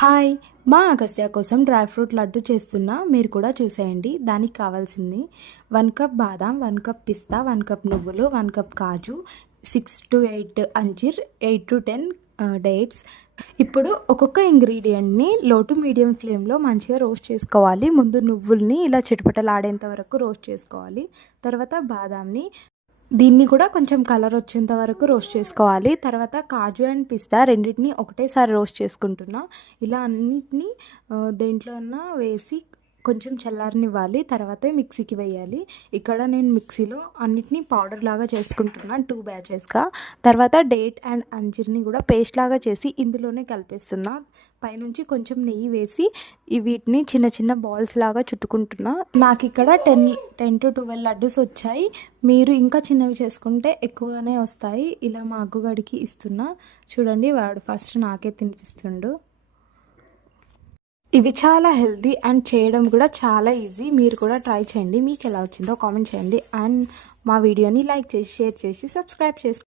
Hi! మా అగస్త్య కోసం dry fruit laddu చేస్తున్నా. మీరు కూడా చూసేయండి. దానికి కావాల్సింది 1 కప్ బాదాం, 1 కప్ పిస్తా, 1 కప్ నువ్వులు, 1 కప్ కాజు, 6-8 అంజీర్, 8-10 డేట్స్. ఇప్పుడు ఒక్కొక్క ఇంగ్రీడియంట్‌ని లో టు మీడియం ఫ్లేమ్‌లో మంచిగా రోస్ట్ చేసుకోవాలి. ముందు నువ్వుల్ని ఇలా చిటపటలాడేంత వరకు రోస్ట్ చేసుకోవాలి. తర్వాత బాదాంని దీన్ని కూడా కొంచెం కలర్ వచ్చేంత వరకు రోస్ట్ చేసుకోవాలి. తర్వాత కాజు అండ్ పిస్తా రెండిటిని ఒకటేసారి రోస్ట్ చేసుకుంటున్నా. ఇలా అన్నిటిని దేంట్లో అన్నా వేసి కొంచెం చల్లారనివ్వాలి. తర్వాతే మిక్సీకి వేయాలి. ఇక్కడ నేను మిక్సీలో అన్నిటినీ పౌడర్ లాగా చేసుకుంటున్నా 2 బ్యాచెస్గా. తర్వాత డేట్ అండ్ అంజీర్ని కూడా పేస్ట్ లాగా చేసి ఇందులోనే కలిపేస్తున్నా. పైనుంచి కొంచెం నెయ్యి వేసి వీటిని చిన్న చిన్న బాల్స్ లాగా చుట్టుకుంటున్నా. నాకు ఇక్కడ 10-12 లడ్డూస్ వచ్చాయి. మీరు ఇంకా చిన్నవి చేసుకుంటే ఎక్కువగానే వస్తాయి. ఇలా మా అగ్గుగడికి ఇస్తున్నా. చూడండి, వాడు ఫస్ట్ నాకే తినిపిస్తుండు. ఇవి చాలా హెల్తీ అండ్ చేయడం కూడా చాలా ఈజీ. మీరు కూడా ట్రై చేయండి. మీకు ఎలా వచ్చిందో కామెంట్ చేయండి. అండ్ మా వీడియోని లైక్ చేసి, షేర్ చేసి, సబ్స్క్రైబ్ చేసుకోండి.